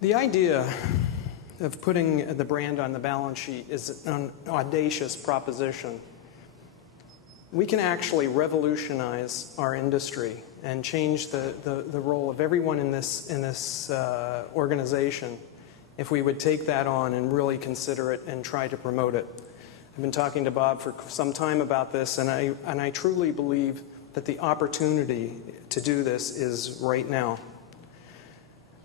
The idea of putting the brand on the balance sheet is an audacious proposition. We can actually revolutionize our industry and change the role of everyone in this organization if we would take that on and really consider it and try to promote it. I've been talking to Bob for some time about this, and I truly believe that the opportunity to do this is right now.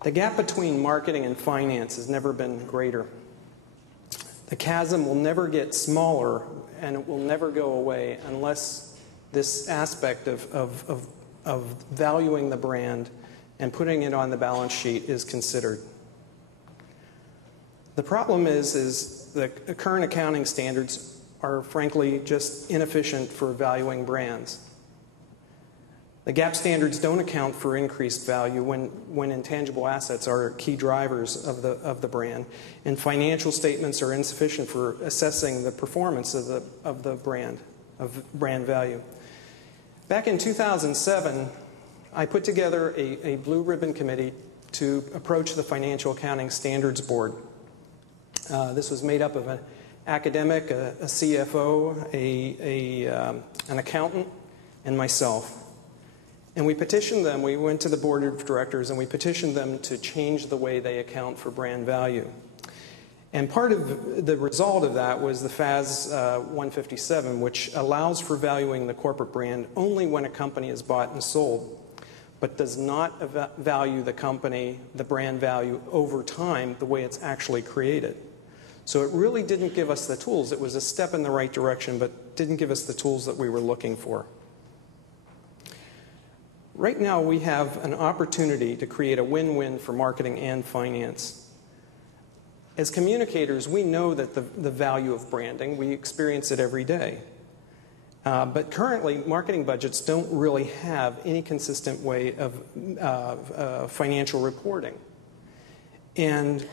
The gap between marketing and finance has never been greater. The chasm will never get smaller, and it will never go away unless this aspect of valuing the brand and putting it on the balance sheet is considered. The problem is the current accounting standards are frankly just inefficient for valuing brands. The GAAP standards don't account for increased value when intangible assets are key drivers of the brand, and financial statements are insufficient for assessing the performance of the brand, of brand value. Back in 2007, I put together a blue ribbon committee to approach the Financial Accounting Standards Board. This was made up of an academic, a CFO, an accountant, and myself. And we petitioned them, we went to the board of directors and we petitioned them to change the way they account for brand value. And part of the result of that was the FAS 157, which allows for valuing the corporate brand only when a company is bought and sold, but does not value the company, the brand value, over time the way it's actually created. So it really didn't give us the tools. It was a step in the right direction, but didn't give us the tools that we were looking for. Right now, we have an opportunity to create a win-win for marketing and finance. As communicators, we know that the value of branding. We experience it every day. But currently, marketing budgets don't really have any consistent way of financial reporting. And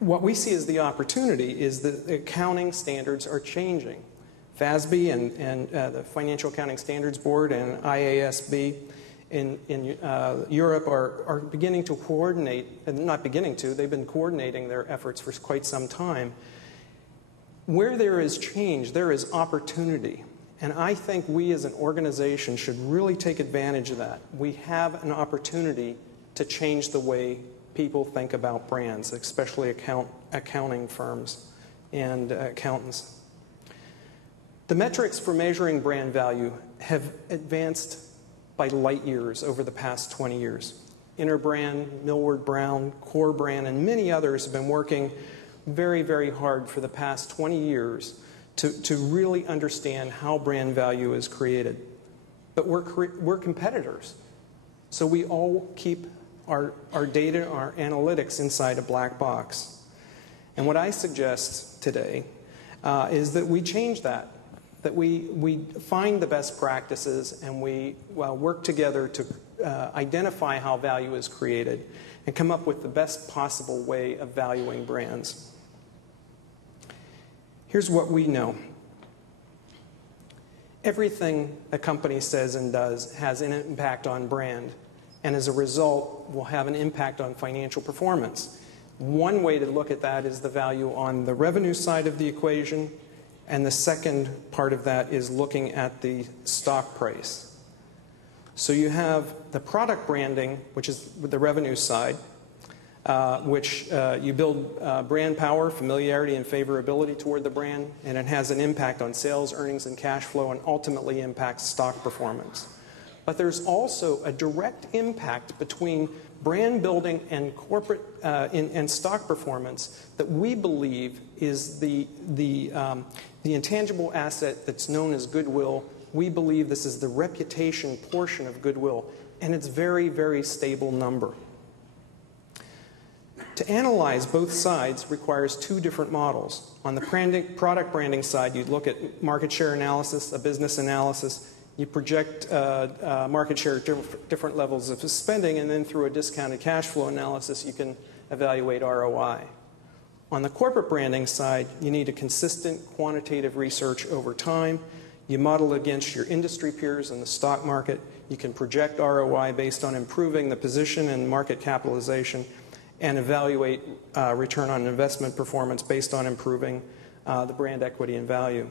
what we see as the opportunity is that the accounting standards are changing. FASB and the Financial Accounting Standards Board and IASB in Europe are beginning to coordinate, and not beginning to, they've been coordinating their efforts for quite some time. Where there is change, there is opportunity. And I think we as an organization should really take advantage of that. We have an opportunity to change the way people think about brands, especially accounting firms and accountants. The metrics for measuring brand value have advanced by light years over the past 20 years. Interbrand, Millward Brown, CoreBrand, and many others have been working very, very hard for the past 20 years to really understand how brand value is created. But we're competitors. So we all keep our data, our analytics inside a black box. And what I suggest today is that we change that we find the best practices and we work together to identify how value is created and come up with the best possible way of valuing brands. Here's what we know. Everything a company says and does has an impact on brand, and as a result will have an impact on financial performance. One way to look at that is the value on the revenue side of the equation, and the second part of that is looking at the stock price. So you have the product branding, which is the revenue side, which you build brand power, familiarity, and favorability toward the brand, and it has an impact on sales, earnings, and cash flow, and ultimately impacts stock performance. But there's also a direct impact between brand building and corporate and stock performance that we believe is the intangible asset that's known as goodwill. We believe this is the reputation portion of goodwill, and it's very, very stable number. To analyze both sides requires two different models. On the product branding side, you'd look at market share analysis, a business analysis. You project market share at different levels of spending, and then through a discounted cash flow analysis, you can evaluate ROI. On the corporate branding side, you need a consistent quantitative research over time. You model against your industry peers in the stock market. You can project ROI based on improving the position and market capitalization. and evaluate return on investment performance based on improving the brand equity and value.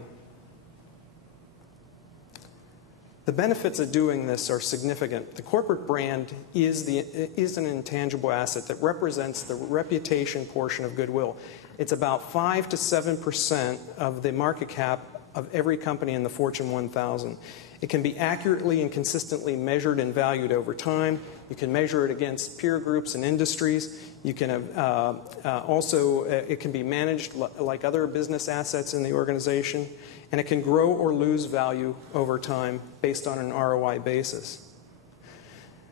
The benefits of doing this are significant. The corporate brand is an intangible asset that represents the reputation portion of goodwill. It's about 5 to 7% of the market cap of every company in the Fortune 1000. It can be accurately and consistently measured and valued over time. You can measure it against peer groups and industries. You can it can be managed like other business assets in the organization, and it can grow or lose value over time based on an ROI basis.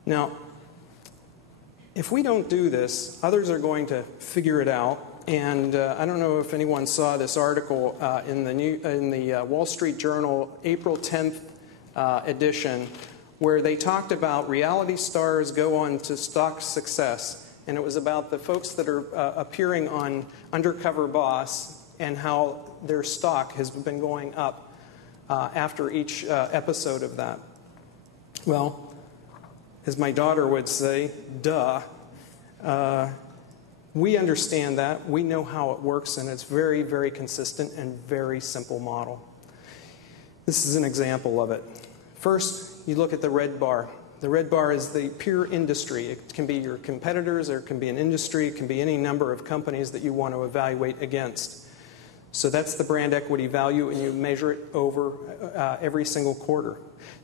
Now, if we don't do this, others are going to figure it out. And I don't know if anyone saw this article in the Wall Street Journal April 10th edition, where they talked about reality stars go on to stock success. And it was about the folks that are appearing on Undercover Boss and how their stock has been going up after each episode of that. Well, as my daughter would say, duh. We understand that. We know how it works, and it's very, very consistent and very simple model. This is an example of it. First, you look at the red bar. The red bar is the pure industry. It can be your competitors, or it can be an industry. It can be any number of companies that you want to evaluate against. So that's the brand equity value, and you measure it over every single quarter.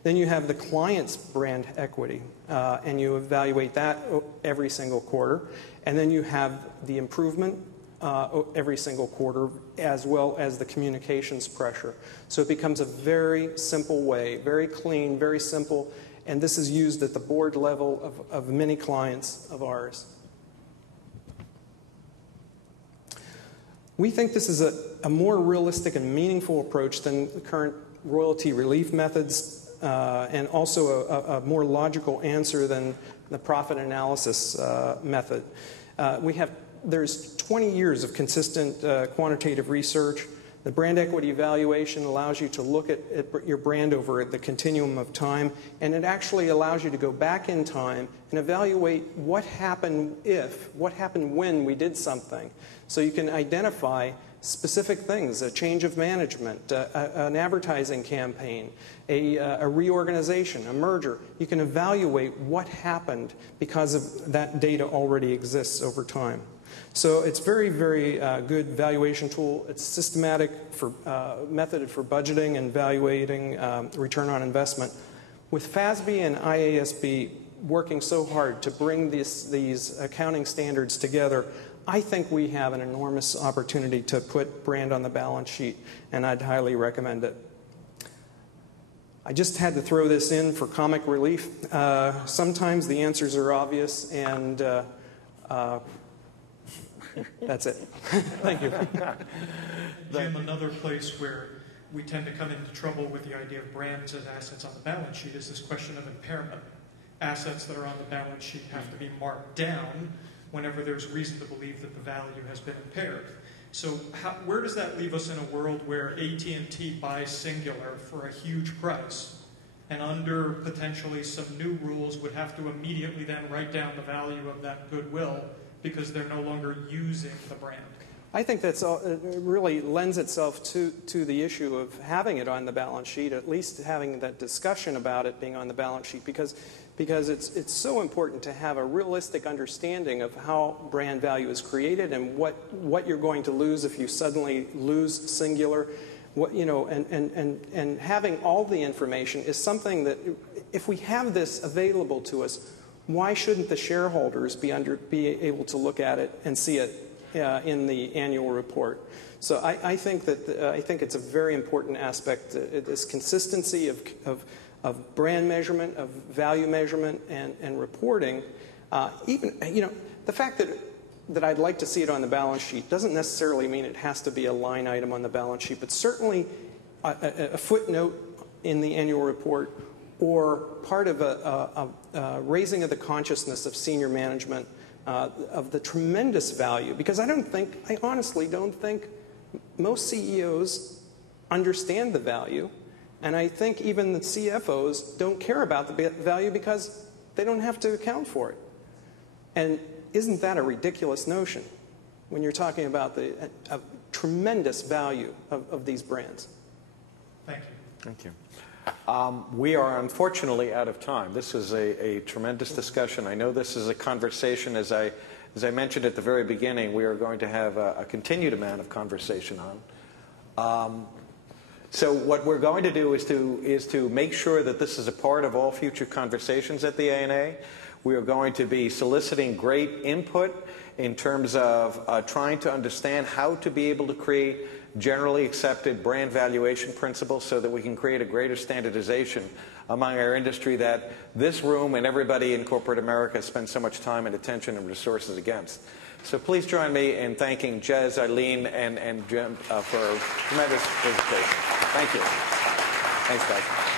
Then you have the client's brand equity, and you evaluate that every single quarter. And then you have the improvement every single quarter, as well as the communications pressure. So it becomes a very simple way, very clean, very simple, and this is used at the board level of many clients of ours. We think this is a more realistic and meaningful approach than the current royalty relief methods, and also a more logical answer than the profit analysis method. There's 20 years of consistent quantitative research. The brand equity evaluation allows you to look at your brand over the continuum of time, and it actually allows you to go back in time and evaluate what happened when we did something. So you can identify specific things, a change of management, an advertising campaign, a reorganization, a merger. You can evaluate what happened because of that data already exists over time. So it's very, very good valuation tool. It's systematic method for budgeting and evaluating return on investment. With FASB and IASB working so hard to bring these accounting standards together, I think we have an enormous opportunity to put brand on the balance sheet, and I'd highly recommend it. I just had to throw this in for comic relief. Sometimes the answers are obvious, and that's it. Thank you. Jim, another place where we tend to come into trouble with the idea of brands as assets on the balance sheet is this question of impairment. Assets that are on the balance sheet have to be marked down whenever there's reason to believe that the value has been impaired. So where does that leave us in a world where AT&T buys Singular for a huge price, and under potentially some new rules would have to immediately then write down the value of that goodwill because they're no longer using the brand? I think it really lends itself to the issue of having it on the balance sheet, at least having that discussion about it being on the balance sheet, because it's so important to have a realistic understanding of how brand value is created and what you're going to lose if you suddenly lose Singular. And having all the information is something that, if we have this available to us, why shouldn't the shareholders be able to look at it and see it in the annual report? So I think it's a very important aspect, this consistency of brand measurement, of value measurement, and reporting. The fact that I'd like to see it on the balance sheet doesn't necessarily mean it has to be a line item on the balance sheet, but certainly a footnote in the annual report, or part of a raising of the consciousness of senior management of the tremendous value. Because I honestly don't think most CEOs understand the value, and I think even the CFOs don't care about the value because they don't have to account for it. And isn't that a ridiculous notion when you're talking about the tremendous value of these brands? Thank you. Thank you. We are unfortunately out of time. This is a tremendous discussion. I know this is a conversation, as I mentioned at the very beginning, we are going to have a continued amount of conversation on. So what we're going to do is to make sure that this is a part of all future conversations at the ANA. We are going to be soliciting great input in terms of trying to understand how to be able to create generally accepted brand valuation principles so that we can create a greater standardization among our industry that this room and everybody in corporate America spends so much time and attention and resources against. So please join me in thanking Jez, Eileen, and Jim for a tremendous presentation. Thank you. Thanks, guys.